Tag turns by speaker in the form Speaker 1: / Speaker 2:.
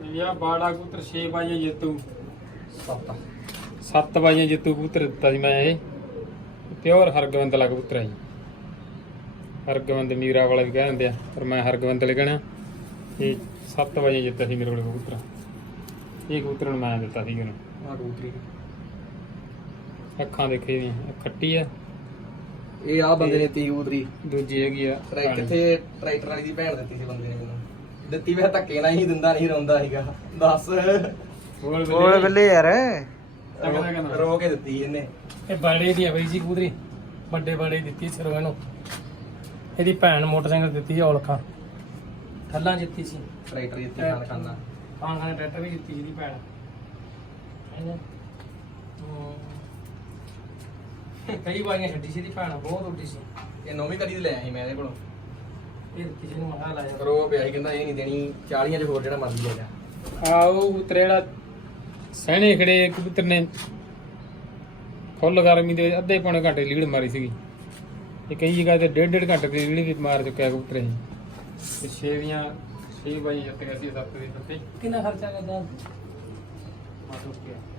Speaker 1: ਯਾ ਬਾੜਾ ਕਬੂਤਰ 6 ਬਾਈਆਂ ਜਿੱਤੂ
Speaker 2: 7
Speaker 1: ਬਾਈਆਂ ਜਿੱਤੂ ਕਬੂਤਰ ਦਿੱਤਾ ਸੀ ਮੈਂ ਇਹ ਪਿਓਰ ਹਰਗੋਬਿੰਦ ਵਾਲਾ ਕਬੂਤਰ ਹੈ ਜੀ। ਹਰਗੋਬਿੰਦ ਮੀਰਾ ਵਾਲਾ ਵੀ ਕਹਿ ਦਿੰਦੇ ਆ ਪਰ ਮੈਂ ਹਰਗੋਬਿੰਦ ਲਿਖਣਾ। ਇਹ 7 ਬਾਈਆਂ ਜਿੱਤਿਆ ਸੀ ਮੇਰੇ ਕੋਲ ਕਬੂਤਰ। ਇਹ ਕਬੂਤਰ ਨੂੰ ਮੈਂ ਦਿੱਤਾ ਸੀ ਉਹਨੂੰ।
Speaker 2: ਆ ਕਬੂਤਰੀ
Speaker 1: ਅੱਖਾਂ ਦੇਖੇ ਦੀਆਂ ਖੱਟੀ ਆ।
Speaker 2: ਇਹ ਆ ਬੰਦੇ ਨੇ ਤੀ ਕਬੂਤਰੀ
Speaker 1: ਦੂਜੀ ਹੈਗੀ ਆ
Speaker 2: ਕਿੱਥੇ ਟਰੈਕਟਰ ਵਾਲੀ ਦੀ ਭੈਣ ਦਿੱਤੀ ਸੀ ਬੰਦੇ ਨੇ ਮੈਨੂੰ। ਦਿੱਤੀ ਵੇ ਧੱਕੇ ਨਾਲ ਹੀ ਦਿੰਦਾ ਨਹੀਂ ਰੋਂਦਾ ਸੀਗਾ। ਦੱਸ
Speaker 1: ਬੋਲ
Speaker 2: ਬੱਲੇ ਯਾਰ
Speaker 1: ਕਹਿੰਦਾ
Speaker 2: ਰੋ ਕੇ ਦਿੱਤੀ ਇਹਨੇ।
Speaker 3: ਇਹ ਬਾੜੇ ਦੀ ਆ ਬਈ ਜੀ ਕਬੂਤਰੀ, ਵੱਡੇ ਬਾੜੇ ਦੀ ਦਿੱਤੀ ਸਰੋਂ ਨੂੰ। ਇਹਦੀ ਭੈਣ ਮੋਟਰਸਾਈਕਲ ਦਿੱਤੀ ਸੀ ਔਲਖਾਂ ਥੱਲਾਂ ਜਿੱਤੀ ਸੀ।
Speaker 2: ਟਰੈਕਟਰ ਜਿੱਤੀ ਖਾਨ ਖਾਨਾ
Speaker 3: ਖਾਨ ਟਰੈਕਟਰ ਵੀ ਜਿੱਤੀ ਸੀ ਇਹਦੀ ਭੈਣ। ਕਈ ਵਾਰੀਆਂ ਛੱਡੀ ਸੀ ਇਹਦੀ ਭੈਣ, ਬਹੁਤ ਉੱਡੀ ਸੀ।
Speaker 2: ਇਹ ਨੌਵੀਂ ਕਦੀ ਤੇ ਲੈ ਆਇਆ ਸੀ ਮੈਂ ਇਹਦੇ ਕੋਲੋਂ।
Speaker 3: ਇਹ ਦਿੱਤੀ ਸੀ ਇਹਨੂੰ ਮਹਾ ਲਾਇਆ।
Speaker 2: ਰੋ ਪਿਆ ਸੀ ਕਹਿੰਦਾ ਇਹ ਨਹੀਂ ਦੇਣੀ 40 ਚ ਹੋਰ ਜਿਹੜਾ ਮਰਜ਼ੀ ਲੈ ਜਾ।
Speaker 1: ਉਹ ਕਬੂਤਰ ਜਿਹੜਾ ਸਹਿਣੇ ਖੜੇ ਕਬੂਤਰ ਨੇ ਫੁੱਲ ਗਰਮੀ ਦੇ ਅੱਧੇ ਪੌਣੇ ਘੰਟੇ ਲੀਡ ਮਾਰੀ ਸੀਗੀ। ਇਹ ਕਈ ਜਗ੍ਹਾ ਤੇ 1.5 ਘੰਟੇ ਦੀ ਲੀਡ ਵੀ ਮਾਰ ਚੁੱਕਿਆ ਕਬੂਤਰ ਇਹ। ਤੇ 6 ਬਾਈ ਜਿੱਤ ਗਿਆ ਸੀ 7 ਦੇ ਪੱਤੇ।
Speaker 3: ਕਿੰਨਾ ਖਰਚਾ ਕਰਦਾ?
Speaker 1: ਮਾਰ ਚੁੱਕਿਆ